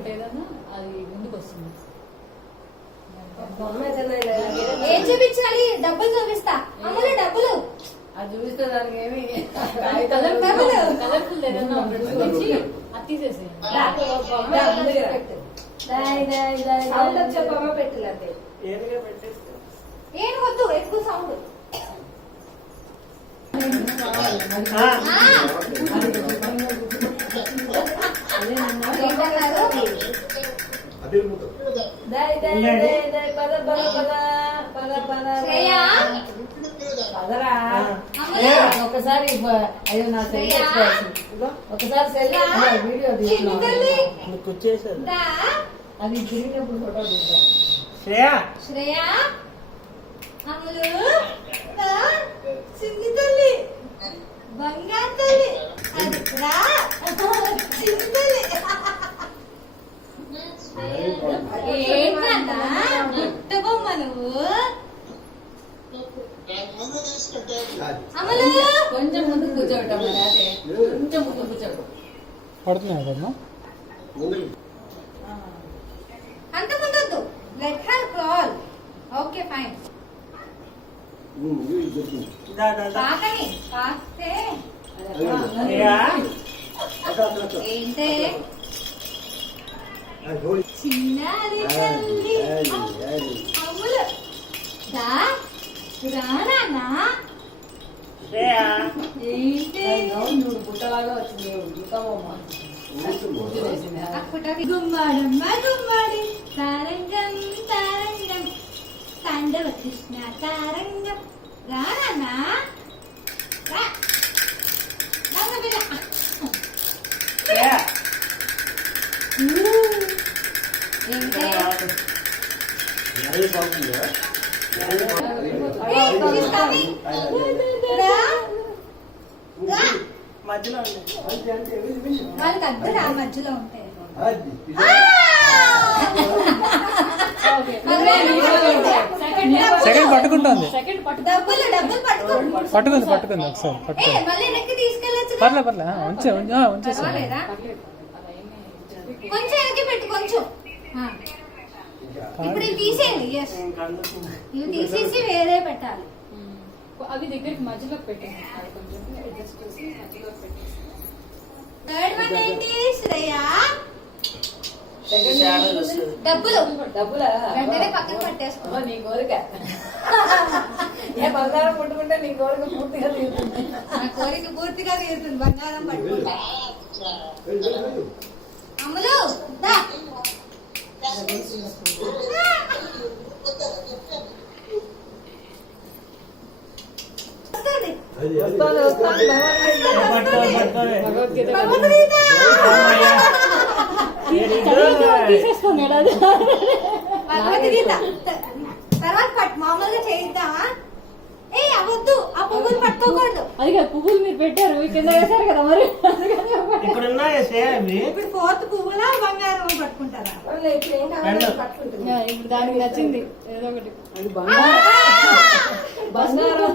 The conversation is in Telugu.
ఒకటి ఏదన్నా అది ముందుకు వస్తుంది. ఏం చూపించాలి? డబ్బులు చూపిస్తా. అమ్మలు డబ్బులు అది చూపిస్తే దానికి ఏమి కలర్ఫుల్ ఏదన్నా ఒకటి చూపించి అది తీసేసేయండి. సౌండ్ వచ్చే బొమ్మ పెట్టలేదు. ఏం వద్దు, ఎక్కువ సౌండ్. ఒకసారి అయ్యో నా సెల్ ఒకసారి సెల్ వీడియో కూర్చేసారు అది తిరిగినప్పుడు ఫోటో తీసాను. శ్రేయా శ్రేయా అమ్ములు చిన్ని తల్లి బంగారు తల్లి అది రా చిన్ని తల్లి. ఏంటన్నా బుట్ట బొమ్మ నువ్వు? అమలు కొంచెం ముందు కూర్చోబెట్టాం అదే కొంచెం ముందు కూర్చోబెట్టాం. పడుతున్నాయి కదమ్మా. అంత ముందొద్దు. Let her crawl. Okay fine. పాకని పాస్తే ఏంటే చిన్నారి తల్లి అమ్ములు దా రానా శ్రేయా ఏంటి నువ్వు బుట్టలాగా వచ్చింది బుట్టబొమ్మ గుమ్మాడమ్మ గుమ్మాడి తారంగం తారంగం తాండవ కృష్ణ తారంగం రానా రా శ్రేయా ఏంటే మధ్యలో వాళ్ళకి అద్దరు ఆ మధ్యలో ఉంటాయి. సెకండ్ పట్టుకుంటుంది. డబ్బులు డబ్బులు పట్టుకో. పట్టుకుంది ఒకసారి పట్టుకుంది. మళ్ళీ వెనక్కి తీసుకెళ్ళచ్చు. పర్లే ఉంచేసి కొంచెం వెనక్కి పెట్టు కొంచెం. ఇప్పుడు ఇవి తీసేయండి. ఎస్ ఇవి తీసేసి వేరే పెట్టాలి. అవి దగ్గరికి మధ్యలోకి పెట్టేసి అది కొంచెం అడ్జస్ట్ చేసి మధ్యలోకి పెట్టేసి. థర్డ్ వన్ ఏంటి శ్రేయా? డబ్బులు డబ్బులా వెంటనే పక్కన పట్టేసుకో. నీ కోరిక ఏ బంగారం పట్టుకుంటే నీ కోరిక పూర్తిగా తీరుతుంది. నా కోరిక పూర్తిగా తీరుతుంది బంగారం పట్టుకుంటే. అమ్ములు దా తీసేసుకోండి భగవద్గీత తర్వాత మామూలుగా చేయిద్దామా? ఏ అవద్దు, ఆ పువ్వులు పట్టుకోకూడదు. అది పువ్వులు మీరు పెట్టారు కింద వేశారు కదా మరి. ఇక్కడ ఉన్నాయా శ్రేయా ఇవి? ఇప్పుడు ఫోర్త్ పువ్వులా బంగారం పట్టుకుంటారా? ఇప్పుడు దానికి నచ్చింది ఏదో ఒకటి. బంగారం